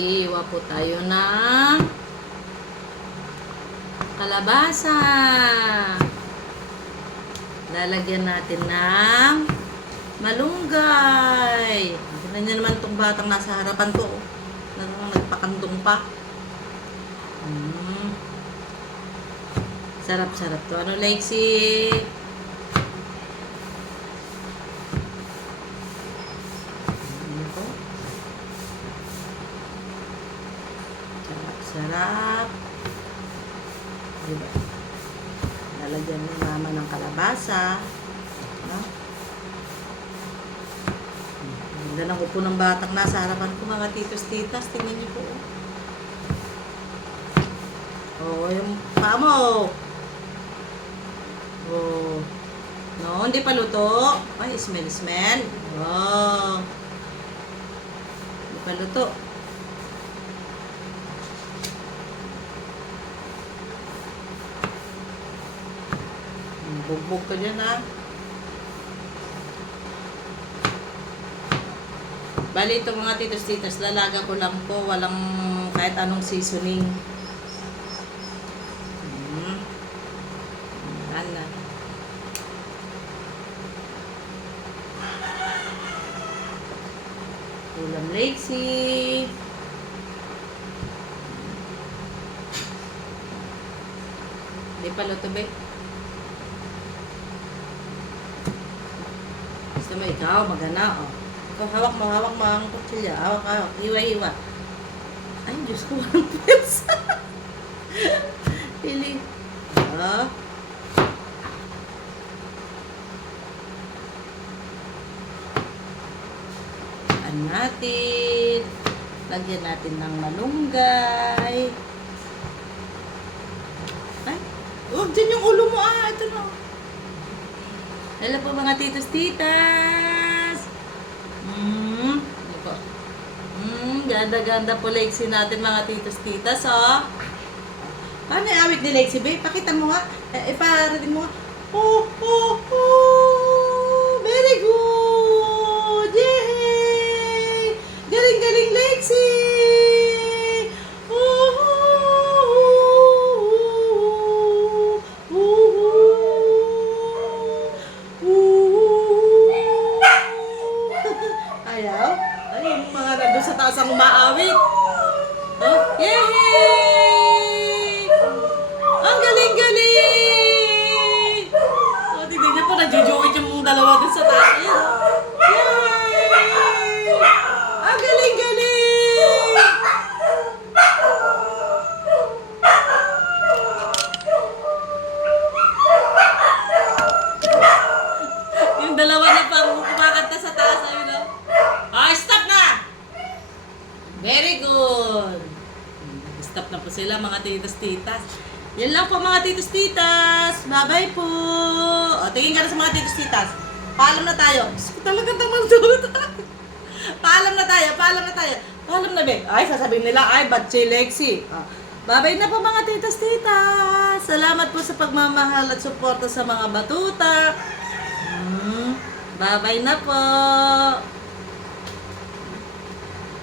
Maghihiwa po tayo ng kalabasa. Lalagyan natin ng malunggay. Tignan niyo naman itong batang nasa harapan ko. Nagpakandong pa. Sarap-sarap to. Ano, Lexi? Sarap. Diba? Lalagyan ni mama ng kalabasa. Ganda ng upo ng batang nasa harapan ko, mga titos titas. Tingnan niyo po. Oh, yung paa mo. Oh. No, hindi pa luto. Ay, smell. Oh. Hindi pa luto. Bugbog ka dyan, ha? Bali, ito mga titos-titas, lalaga ko lang po. Walang kahit anong seasoning. Ala. Ulam Lexi. Hindi pa luto, be. Gusto mo ikaw, magana, oh. Ikaw, hawak mo ang kutsilya. Hawak. Hiwa. Ay, Diyos ko, walang pwersa. Pili. Oh. Natin. Lagyan natin ng malunggay. Ay, huwag dyan yung ulo mo, ito na. Hello po mga titos-titas. Ganda-ganda po Lexi natin mga titos-titas, oh. Paano yung awit ni Lexi, babe? Pakita mo nga. Iparating mo nga. Oh. Very good. Yay! Galing Lexi! Ayaw? Ay, yung mga nandun sa taas ang umaawit. Oh, yay! Ang galing! Oh, tignan niyo po, nagjujuwit yung dalawa dun sa taas. Ayan. Yay! Ang galing! Yung dalawa na pang kumakanta sa taas, ayun, no? Ah, stop na! Very good! Stop na po sila, mga titos-titas. Yan lang po, mga titos-titas. Bye-bye po! O, tingin ka na sa mga titos-titas. Paalam na tayo. Talaga naman doon. Paalam na tayo. Paalam na, be. Ay, sasabihin nila, ay, ba't si Lexi? Bye-bye na po, mga titos-titas. Salamat po sa pagmamahal at suporta sa mga batuta. Bye-bye na po.